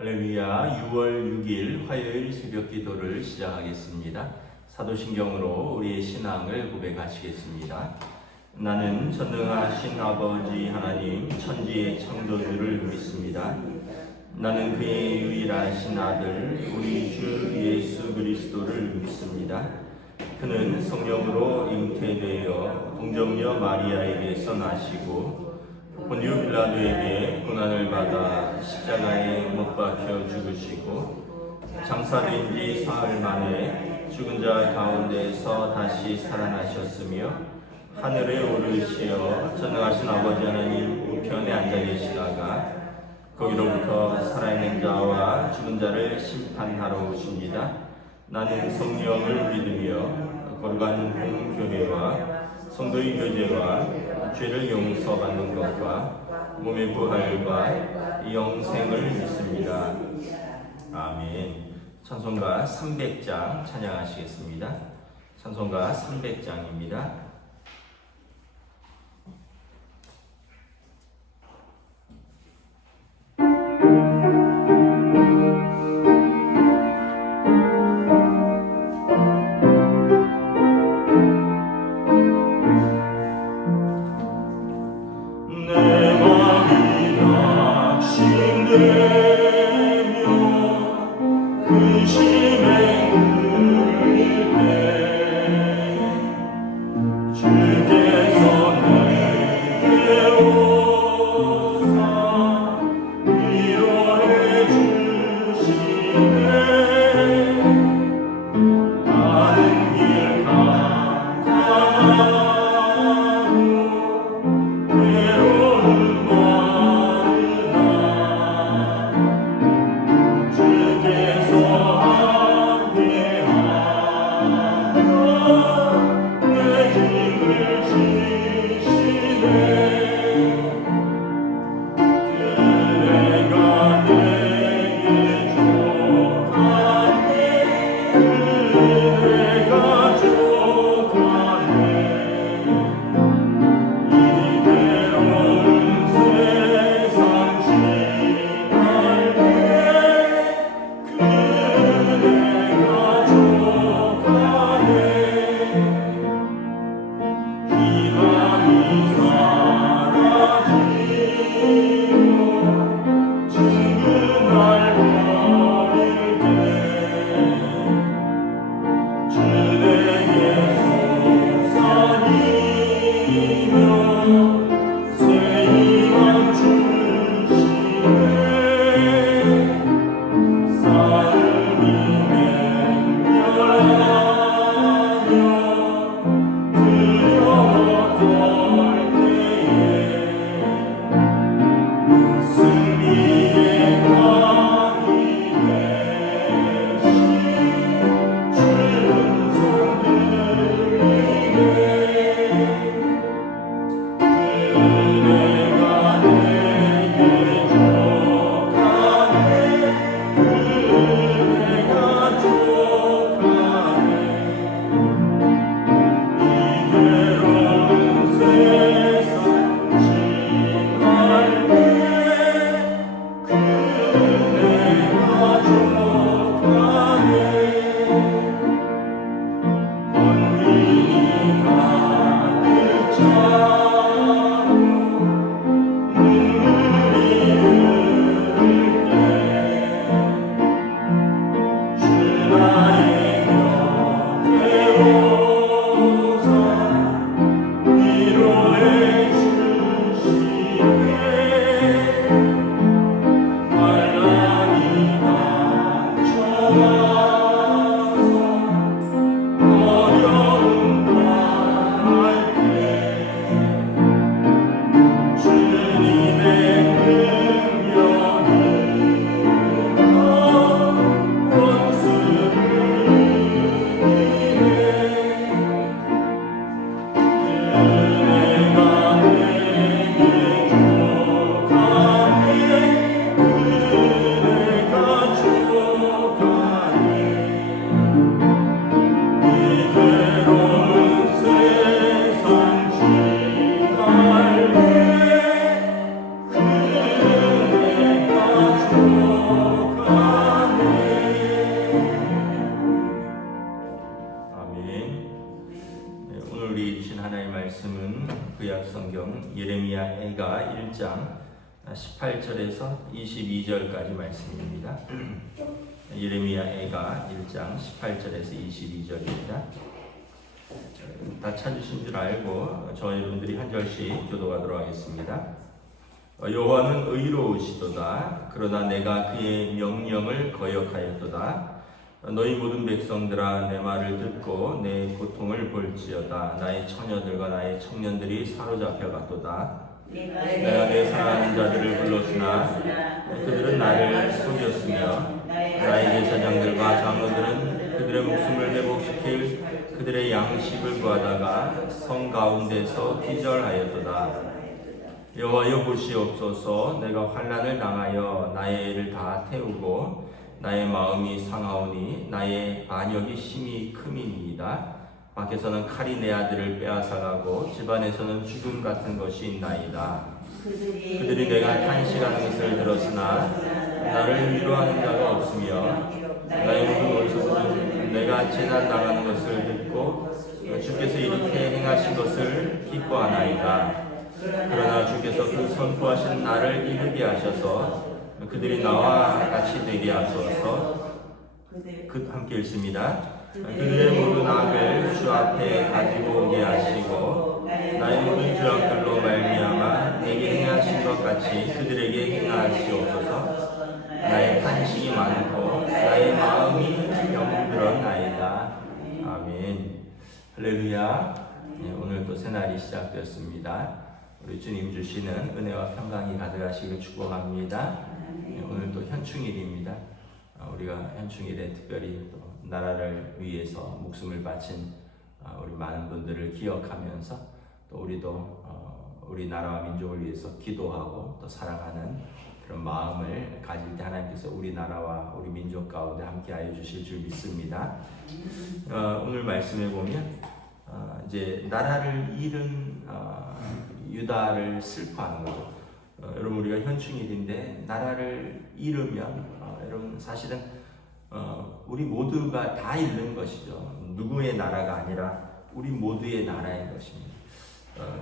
할렐루야. 6월 6일 화요일 새벽 기도를 시작하겠습니다. 사도신경으로 우리의 신앙을 고백하시겠습니다. 나는 전능하신 아버지 하나님 천지의 창조주를 믿습니다. 나는 그의 유일하신 아들 우리 주 예수 그리스도를 믿습니다. 그는 성령으로 잉태되어 동정녀 마리아에게서 나시고 본디오 빌라도에게 고난을 받아 십자가에 못 박혀 죽으시고 장사된 지 사흘 만에 죽은 자 가운데서 다시 살아나셨으며 하늘에 오르시어 전능하신 아버지 하나님 우편에 앉아 계시다가 거기로부터 살아있는 자와 죽은 자를 심판하러 오십니다. 나는 성령을 믿으며 거룩한 공교회와 성도의 교제와 죄를 용서받는 것과 몸의 부활과 영생을 믿습니다. 아멘. 찬송가 300장 찬양하시겠습니다. 찬송가 300장입니다. 18절에서 22절까지 말씀입니다. 예레미야가 1장 18절에서 22절입니다. 다 찾으신 줄 알고 저 여러분들이 한 절씩 교도하도록 하겠습니다. 여호와는 의로우시도다. 그러나 내가 그의 명령을 거역하였도다. 너희 모든 백성들아 내 말을 듣고 내 고통을 볼지어다. 나의 처녀들과 나의 청년들이 사로잡혀갔도다. 내가 내 사랑하는 자들을 불렀으나 그들은 나를 속였으며 나의 제사장들과 장로들은 그들의 목숨을 회복시킬 그들의 양식을 구하다가 성 가운데서 기절하였도다. 여호와여 보시옵소서. 내가 환난을 당하여 나의 애를 다 태우고 나의 마음이 상하오니 나의 반역이 심히 크미니이다. 밖에서는 칼이 내 아들을 빼앗아가고 집안에서는 죽음 같은 것이 있나이다. 그들이 내가 탄식하는 것을 들었으나 나를 위로하는 자가 없으며 나의 모든 원수들은 내가 재난당하는 것을 듣고 주께서 이렇게 행하신 것을 기뻐하나이다. 그러나 주께서 그 선포하신 날을 이르게 하셔서 그들이 나와 같이 되게 하소서. 함께 읽습니다. 그들의 모든 악을 주 앞에 가지고 오게 하시고 나의 모든 죄악들로 말미암아 내게 행하신 것 같이 그들에게 행하시옵소서. 나의 탄식이 많고 나의 마음이 병들었나이다. 아멘. 할렐루야. 오늘 또 새날이 시작되었습니다. 우리 주님 주시는 은혜와 평강이 가득하시길 축복합니다. 오늘 또 현충일입니다. 우리가 현충일에 특별히 또 나라를 위해서 목숨을 바친 우리 많은 분들을 기억하면서 또 우리도 우리 나라와 민족을 위해서 기도하고 또 사랑하는 그런 마음을 가질 때 하나님께서 우리 나라와 우리 민족 가운데 함께하여 주실 줄 믿습니다. 오늘 말씀에 보면 이제 나라를 잃은 유다를 슬퍼하는 거죠. 여러분 우리가 현충일인데 나라를 잃으면 여러분 사실은 우리 모두가 다 잃는 것이죠. 누구의 나라가 아니라 우리 모두의 나라인 것입니다.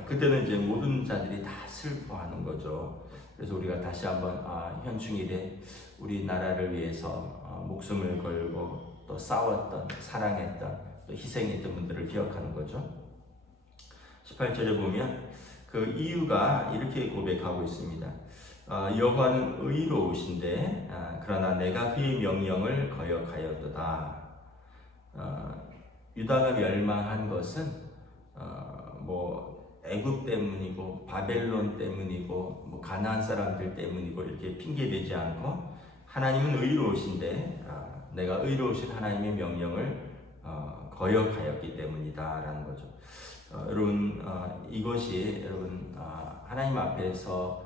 그때는 이제 모든 자들이 다 슬퍼하는 거죠. 그래서 우리가 다시 한번 현충일에 우리 나라를 위해서 목숨을 걸고 또 싸웠던, 사랑했던, 또 희생했던 분들을 기억하는 거죠. 18절에 보면 그 이유가 이렇게 고백하고 있습니다. 여호와는 의로우신데 그러나 내가 그의 명령을 거역하였도다. 유다가 멸망한 것은 뭐 애굽 때문이고 바벨론 때문이고 뭐 가나안 사람들 때문이고 이렇게 핑계대지 않고 하나님은 의로우신데 내가 의로우신 하나님의 명령을 거역하였기 때문이다라는 거죠. 여러분 이것이 여러분 하나님 앞에서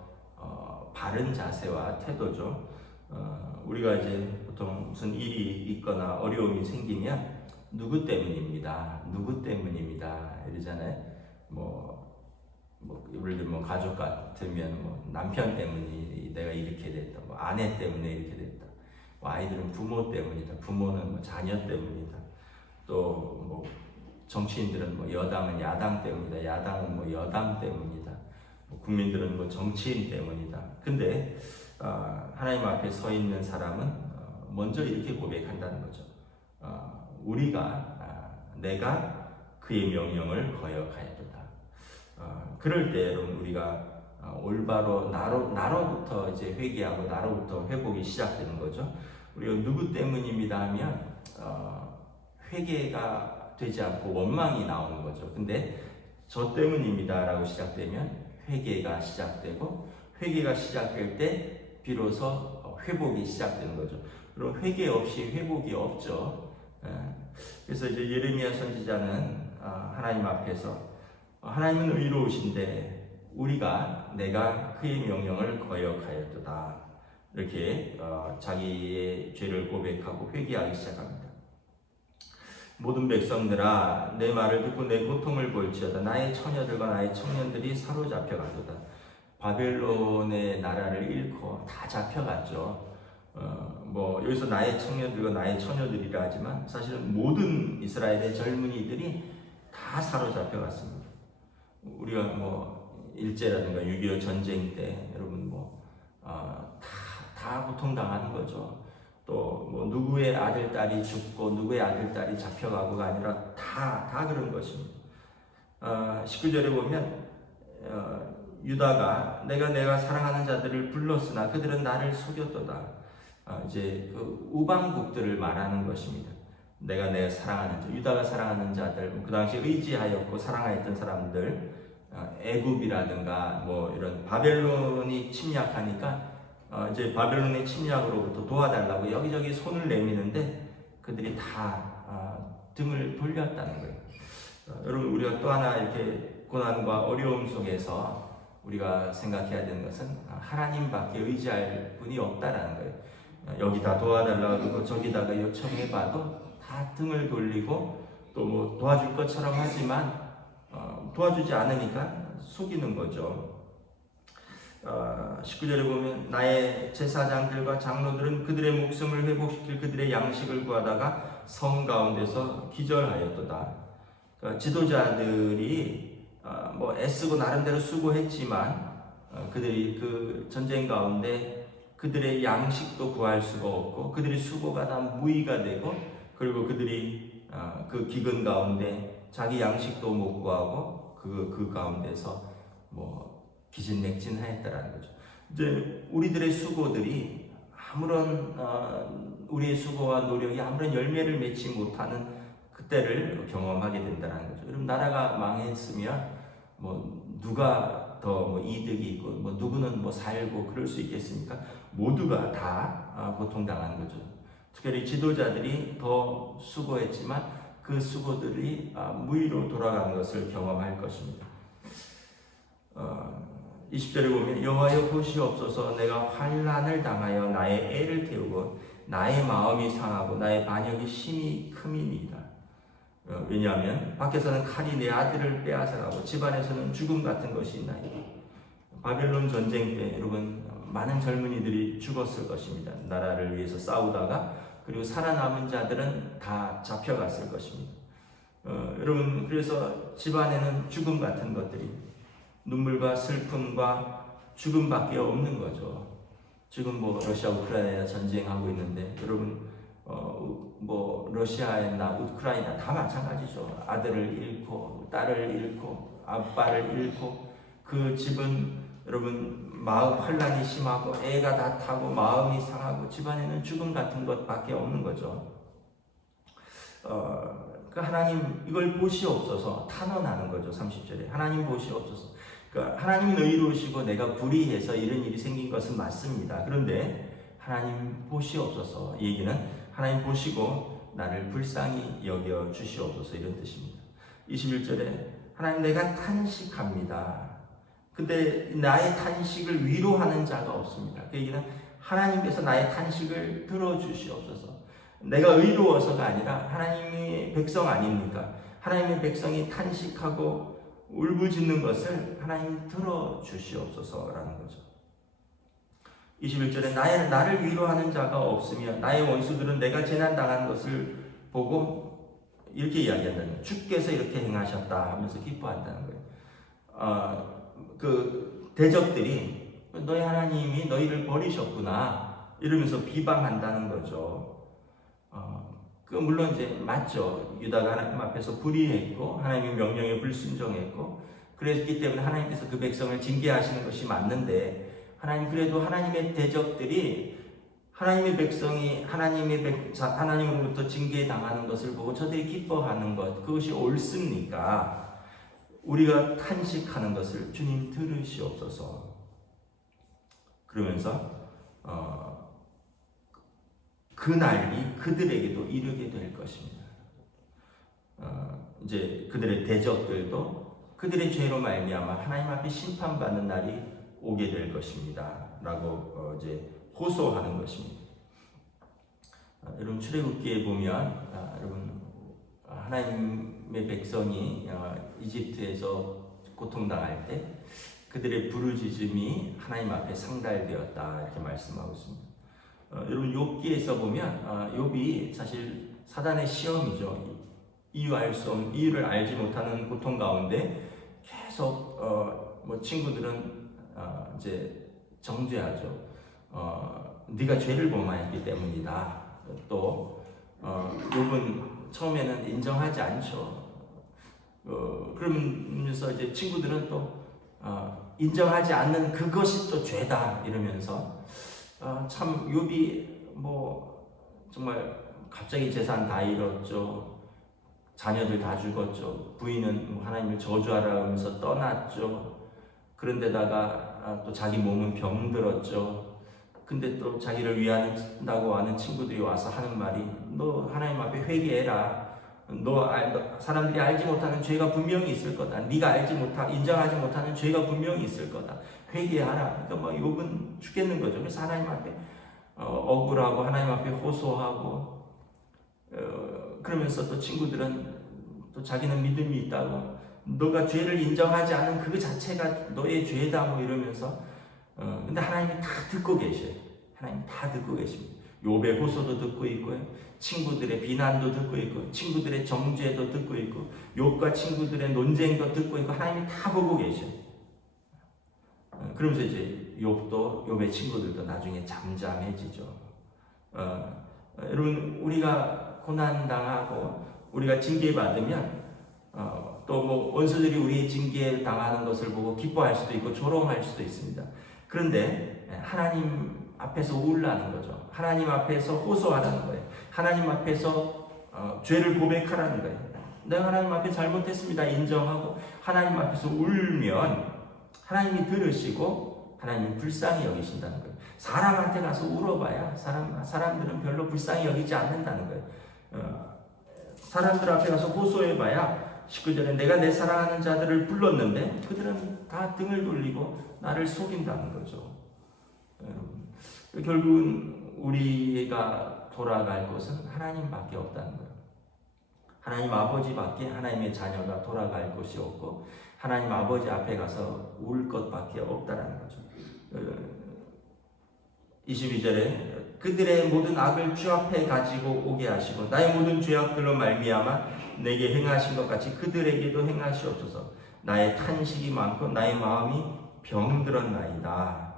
바른 자세와 태도죠. 우리가 이제 보통 무슨 일이 있거나 어려움이 생기면 누구 때문입니다. 누구 때문입니다. 이러잖아요. 예를 들면 가족 같으면 뭐 남편 때문이 내가 이렇게 됐다. 뭐 아내 때문에 이렇게 됐다. 뭐 아이들은 부모 때문이다. 부모는 뭐 자녀 때문이다. 또 뭐 정치인들은 뭐 여당은 야당 때문이다. 야당은 뭐 여당 때문이다. 국민들은 뭐 정치인 때문이다. 근데 하나님 앞에 서 있는 사람은 먼저 이렇게 고백한다는 거죠. 내가 그의 명령을 거역하였도다. 그럴 때 여러분 우리가 올바로 나로부터 이제 회개하고 나로부터 회복이 시작되는 거죠. 우리가 누구 때문입니다 하면 회개가 되지 않고 원망이 나오는 거죠. 근데 저 때문입니다라고 시작되면 회개가 시작되고 회개가 시작될 때 비로소 회복이 시작되는 거죠. 그럼 회개 없이 회복이 없죠. 그래서 이제 예레미야 선지자는 하나님 앞에서 하나님은 의로우신데 내가 그의 명령을 거역하였도다. 이렇게 자기의 죄를 고백하고 회개하기 시작합니다. 모든 백성들아 내 말을 듣고 내 고통을 볼지어다. 나의 처녀들과 나의 청년들이 사로잡혀가도다. 바벨론의 나라를 잃고 다 잡혀갔죠. 여기서 나의 청년들과 나의 처녀들이라 하지만 사실은 모든 이스라엘의 젊은이들이 다 사로잡혀갔습니다. 우리가 일제라든가 6.25 전쟁 때 여러분 다 고통당하는 거죠. 또 뭐 누구의 아들 딸이 죽고 누구의 아들 딸이 잡혀가고가 아니라 다 그런 것입니다. 19절에 보면 유다가 내가 사랑하는 자들을 불렀으나 그들은 나를 속였도다. 이제 그 우방국들을 말하는 것입니다. 내가 사랑하는 자, 유다가 사랑하는 자들, 그 당시 의지하였고 사랑하였던 사람들, 애굽이라든가 뭐 이런 바벨론이 침략하니까 이제 바벨론의 침략으로부터 도와달라고 여기저기 손을 내미는데 그들이 다 등을 돌렸다는 거예요. 여러분, 우리가 또 하나 이렇게 고난과 어려움 속에서 우리가 생각해야 되는 것은 하나님밖에 의지할 분이 없다라는 거예요. 여기다 도와달라고 하고 저기다가 요청해봐도 다 등을 돌리고 또 뭐 도와줄 것처럼 하지만 도와주지 않으니까 속이는 거죠. 19절에 보면 나의 제사장들과 장로들은 그들의 목숨을 회복시킬 그들의 양식을 구하다가 성 가운데서 기절하였도다. 그러니까 지도자들이 뭐 애쓰고 나름대로 수고했지만 그들이 그 전쟁 가운데 그들의 양식도 구할 수가 없고 그들의 수고가 다 무의가 되고 그리고 그들이 그 기근 가운데 자기 양식도 못 구하고 그 가운데서 뭐 기진맥진하였다라는 거죠. 이제 우리들의 수고들이 아무런 우리의 수고와 노력이 아무런 열매를 맺지 못하는 그때를 경험하게 된다는 거죠. 여러분, 나라가 망했으면 뭐 누가 더 뭐 이득이 있고 뭐 누구는 뭐 살고 그럴 수 있겠습니까? 모두가 다 고통당하는 거죠. 특별히 지도자들이 더 수고했지만 그 수고들이 무의로 돌아가는 것을 경험할 것입니다. 20절에 보면 여호와여 보시옵소서 내가 환난을 당하여 나의 애를 태우고 나의 마음이 상하고 나의 반역이 심히 큼이니이다. 왜냐하면 밖에서는 칼이 내 아들을 빼앗아가고 집안에서는 죽음 같은 것이 있나이다. 바벨론 전쟁 때 여러분 많은 젊은이들이 죽었을 것입니다. 나라를 위해서 싸우다가 그리고 살아남은 자들은 다 잡혀갔을 것입니다. 여러분, 그래서 집안에는 죽음 같은 것들이 눈물과 슬픔과 죽음밖에 없는 거죠. 지금 뭐 러시아 우크라이나 전쟁하고 있는데 여러분 뭐 러시아나 우크라이나 다 마찬가지죠. 아들을 잃고 딸을 잃고 아빠를 잃고 그 집은 여러분 마음 환란이 심하고 애가 다 타고 마음이 상하고 집안에는 죽음 같은 것밖에 없는 거죠. 그 하나님 이걸 보시옵소서 탄원하는 거죠. 30절에 하나님 보시옵소서. 그러니까 하나님은 의로우시고 내가 불의해서 이런 일이 생긴 것은 맞습니다. 그런데 하나님 보시옵소서 얘기는 하나님 보시고 나를 불쌍히 여겨 주시옵소서 이런 뜻입니다. 21절에 하나님 내가 탄식합니다. 근데 나의 탄식을 위로하는 자가 없습니다. 그 얘기는 하나님께서 나의 탄식을 들어주시옵소서. 내가 의로워서가 아니라 하나님의 백성 아닙니까? 하나님의 백성이 탄식하고 울부짖는 것을 하나님 들어주시옵소서라는 거죠. 21절에 나를 위로하는 자가 없으며 나의 원수들은 내가 재난당한 것을 보고 이렇게 이야기한다는 거예요. 주께서 이렇게 행하셨다 하면서 기뻐한다는 거예요. 그 대적들이 너희 하나님이 너희를 버리셨구나 이러면서 비방한다는 거죠. 물론 이제 맞죠. 유다가 하나님 앞에서 불의했고 하나님의 명령에 불순종했고 그랬기 때문에 하나님께서 그 백성을 징계하시는 것이 맞는데 하나님 그래도 하나님의 대적들이 하나님의 백성이 하나님으로부터 징계당하는 것을 보고 저들이 기뻐하는 것 그것이 옳습니까? 우리가 탄식하는 것을 주님 들으시옵소서. 그러면서 그 날이 그들에게도 이르게 될 것입니다. 이제 그들의 대적들도 그들의 죄로 말미암아 하나님 앞에 심판받는 날이 오게 될 것입니다.라고 이제 호소하는 것입니다. 여러분 출애굽기에 보면 여러분 하나님의 백성이 이집트에서 고통당할 때 그들의 부르짖음이 하나님 앞에 상달되었다 이렇게 말씀하고 있습니다. 여러분 욥기에서 보면 욥이 사실 사단의 시험이죠. 이유를 알지 못하는 고통 가운데 계속 뭐 친구들은 이제 정죄하죠. 네가 죄를 범하였기 때문이다. 또 욥은 처음에는 인정하지 않죠. 그러면서 이제 친구들은 또 인정하지 않는 그것이 또 죄다 이러면서 참 욥이 뭐 정말 갑자기 재산 다 잃었죠. 자녀들 다 죽었죠. 부인은 뭐 하나님을 저주하라 하면서 떠났죠. 그런데다가 또 자기 몸은 병들었죠. 근데 또 자기를 위한다고 하는 친구들이 와서 하는 말이 너 하나님 앞에 회개해라. 사람들이 알지 못하는 죄가 분명히 있을 거다. 네가 인정하지 못하는 죄가 분명히 있을 거다. 회개하라. 그러니까 뭐 욕은 죽겠는 거죠. 그래서 하나님 앞에 억울하고 하나님 앞에 호소하고 그러면서 또 친구들은 또 자기는 믿음이 있다고 너가 죄를 인정하지 않는 그 자체가 너의 죄다 뭐 이러면서 근데 하나님이 다 듣고 계셔요. 하나님 다 듣고 계십니다. 욥의 호소도 듣고 있고요. 친구들의 비난도 듣고 있고 친구들의 정죄도 듣고 있고 욥과 친구들의 논쟁도 듣고 있고 하나님이 다 보고 계셔요. 그러면서 이제 욥의 친구들도 나중에 잠잠해지죠. 여러분 우리가 고난당하고 우리가 징계받으면 또 뭐 원수들이 우리의 징계 당하는 것을 보고 기뻐할 수도 있고 조롱할 수도 있습니다. 그런데 하나님 앞에서 울라는 거죠. 하나님 앞에서 호소하라는 거예요. 하나님 앞에서 죄를 고백하라는 거예요. 내가 하나님 앞에 잘못했습니다 인정하고 하나님 앞에서 울면 하나님이 들으시고 하나님이 불쌍히 여기신다는 거예요. 사람한테 가서 울어봐야 사람들은 별로 불쌍히 여기지 않는다는 거예요. 사람들 앞에 가서 호소해봐야 19절에 내가 내 사랑하는 자들을 불렀는데 그들은 다 등을 돌리고 나를 속인다는 거죠. 결국은 우리가 돌아갈 곳은 하나님밖에 없다는 거예요. 하나님 아버지밖에 하나님의 자녀가 돌아갈 곳이 없고 하나님 아버지 앞에 가서 울 것밖에 없다는 거죠. 22절에 그들의 모든 악을 주 앞에 가지고 오게 하시고 나의 모든 죄악들로 말미암아 내게 행하신 것 같이 그들에게도 행하시옵소서. 나의 탄식이 많고 나의 마음이 병들었나이다.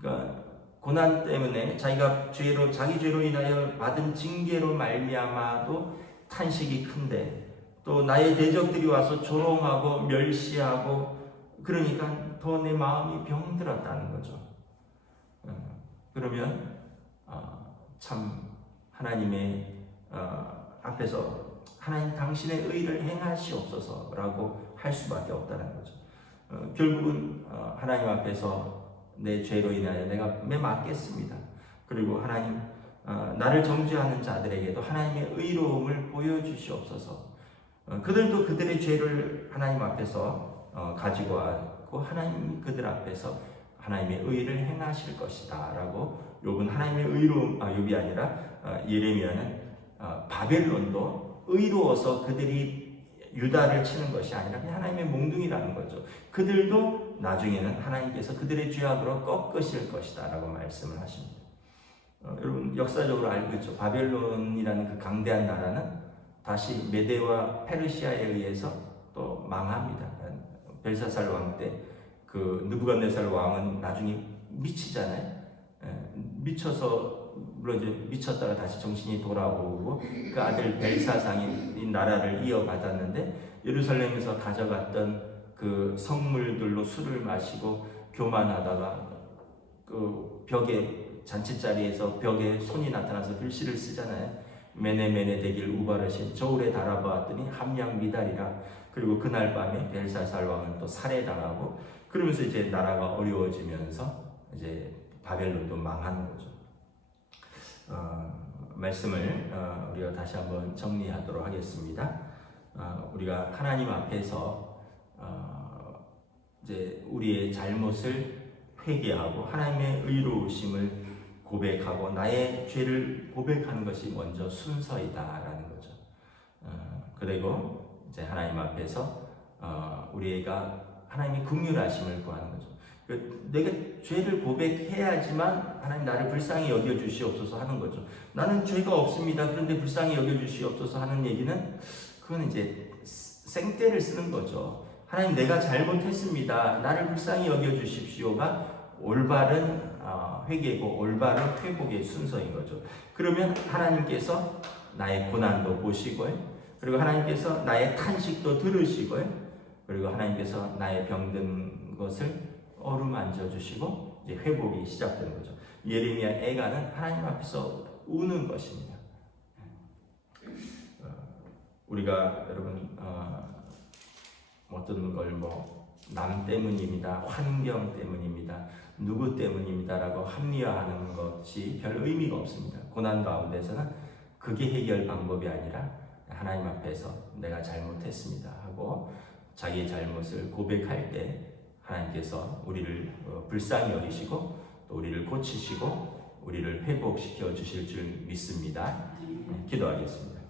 그러니까 고난 때문에 자기 죄로 인하여 받은 징계로 말미암아도 탄식이 큰데 또 나의 대적들이 와서 조롱하고 멸시하고 그러니까 더 내 마음이 병들었다는 거죠. 그러면 참 하나님의 앞에서 하나님 당신의 의를 행하시옵소서라고 할 수밖에 없다는 거죠. 결국은 하나님 앞에서 내 죄로 인하여 내가 맞겠습니다. 그리고 하나님 나를 정죄하는 자들에게도 하나님의 의로움을 보여주시옵소서. 그들도 그들의 죄를 하나님 앞에서 가지고 왔고 하나님 그들 앞에서 하나님의 의를 행하실 것이다 라고 욥은 하나님의 욥이 아니라 예레미야는 바벨론도 의로워서 그들이 유다를 치는 것이 아니라 그냥 하나님의 몽둥이라는 거죠. 그들도 나중에는 하나님께서 그들의 죄악으로 꺾으실 것이다 라고 말씀을 하십니다. 여러분 역사적으로 알고 있죠. 바벨론이라는 그 강대한 나라는 다시 메데와 페르시아에 의해서 또 망합니다. 벨사살 왕 때 그 느부갓네살 왕은 나중에 미치잖아요. 미쳐서 물론 이제 미쳤다가 다시 정신이 돌아오고 그 아들 벨사상이 이 나라를 이어받았는데 예루살렘에서 가져갔던 그 성물들로 술을 마시고 교만하다가 그 벽에 잔치자리에서 벽에 손이 나타나서 글씨를 쓰잖아요. 메네메네 되길 우바르신 저울에 달아보았더니 함량 미달이라. 그리고 그날 밤에 벨사살 왕은 또 살해당하고 그러면서 이제 나라가 어려워지면서 이제 바벨론도 망하는 거죠. 말씀을 우리가 다시 한번 정리하도록 하겠습니다. 우리가 하나님 앞에서 이제 우리의 잘못을 회개하고 하나님의 의로우심을 고백하고 나의 죄를 고백하는 것이 먼저 순서이다라는 거죠. 그리고 이제 하나님 앞에서 우리가 하나님의 긍휼하심을 구하는 거죠. 내가 죄를 고백해야지만 하나님 나를 불쌍히 여겨주시옵소서 하는 거죠. 나는 죄가 없습니다. 그런데 불쌍히 여겨주시옵소서 하는 얘기는 그건 이제 생떼를 쓰는 거죠. 하나님 내가 잘못했습니다. 나를 불쌍히 여겨주십시오가 올바른 회개고 올바른 회복의 순서인 거죠. 그러면 하나님께서 나의 고난도 보시고요. 그리고 하나님께서 나의 탄식도 들으시고요. 그리고 하나님께서 나의 병든 것을 어루만져 주시고 이제 회복이 시작되는 거죠. 예레미야 애가는 하나님 앞에서 우는 것입니다. 우리가 여러분 어떤 걸 남 때문입니다, 환경 때문입니다, 누구 때문입니다라고 합리화하는 것이 별 의미가 없습니다. 고난 가운데서는 그게 해결 방법이 아니라 하나님 앞에서 내가 잘못했습니다 하고 자기의 잘못을 고백할 때 하나님께서 우리를 불쌍히 여기시고 또 우리를 고치시고 우리를 회복시켜 주실 줄 믿습니다. 기도하겠습니다.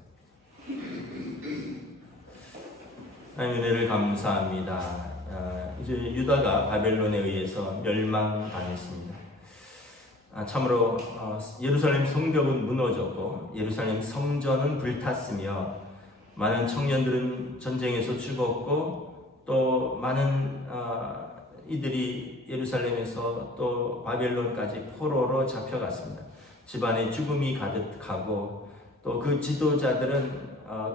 하나님 은혜를 감사합니다. 이제 유다가 바벨론에 의해서 멸망당했습니다. 참으로 예루살렘 성벽은 무너졌고 예루살렘 성전은 불탔으며 많은 청년들은 전쟁에서 죽었고 또 많은 이들이 예루살렘에서 또 바벨론까지 포로로 잡혀갔습니다. 집안에 죽음이 가득하고 또 그 지도자들은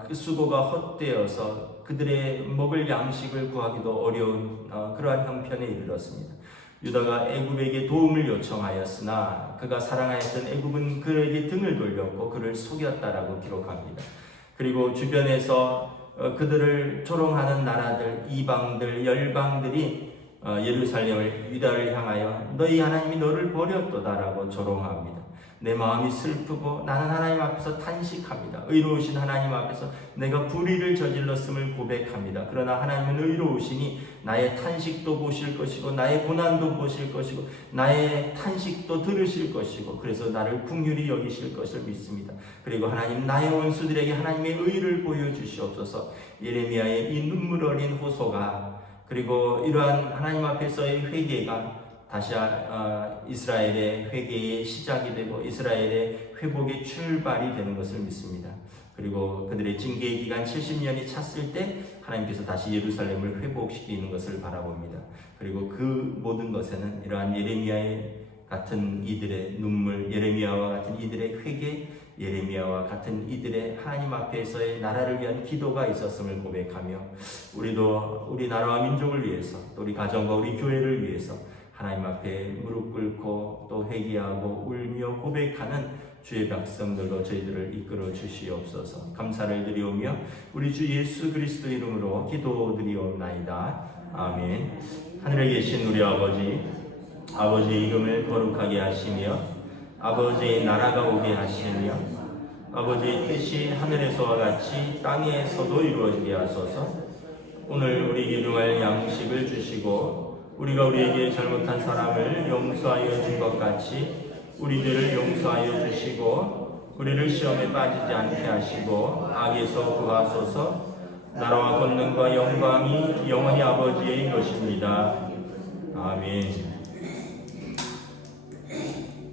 그 수고가 헛되어서 그들의 먹을 양식을 구하기도 어려운 그러한 형편에 이르렀습니다. 유다가 애굽에게 도움을 요청하였으나 그가 사랑하였던 애굽은 그에게 등을 돌렸고 그를 속였다라고 기록합니다. 그리고 주변에서 그들을 조롱하는 나라들, 이방들, 열방들이 예루살렘을 유다를 향하여 너희 하나님이 너를 버렸도다라고 조롱합니다. 내 마음이 슬프고 나는 하나님 앞에서 탄식합니다. 의로우신 하나님 앞에서 내가 불의를 저질렀음을 고백합니다. 그러나 하나님은 의로우시니 나의 탄식도 보실 것이고 나의 고난도 보실 것이고 나의 탄식도 들으실 것이고 그래서 나를 긍휼히 여기실 것을 믿습니다. 그리고 하나님 나의 원수들에게 하나님의 의를 보여주시옵소서. 예레미야의 이 눈물 어린 호소가 그리고 이러한 하나님 앞에서의 회개가 다시 이스라엘의 회개의 시작이 되고 이스라엘의 회복의 출발이 되는 것을 믿습니다. 그리고 그들의 징계의 기간 70년이 찼을 때 하나님께서 다시 예루살렘을 회복시키는 것을 바라봅니다. 그리고 그 모든 것에는 이러한 예레미야의 같은 이들의 눈물, 예레미야와 같은 이들의 회개, 예레미야와 같은 이들의 하나님 앞에서의 나라를 위한 기도가 있었음을 고백하며 우리도 우리 나라와 민족을 위해서 또 우리 가정과 우리 교회를 위해서 하나님 앞에 무릎 꿇고 또 회개하고 울며 고백하는 주의 백성들로 저희들을 이끌어 주시옵소서. 감사를 드리오며 우리 주 예수 그리스도 이름으로 기도드리옵나이다. 아멘. 하늘에 계신 우리 아버지의 이름을 거룩하게 하시며 아버지의 나라가 오게 하시며 아버지의 뜻이 하늘에서와 같이 땅에서도 이루어지게 하소서. 오늘 우리에게 일용할 양식을 주시고 우리가 우리에게 잘못한 사람을 용서하여 준 것 같이 우리들을 용서하여 주시고 우리를 시험에 빠지지 않게 하시고 악에서 구하소서. 나라와 권능과 영광이 영원히 아버지의 것입니다. 아멘.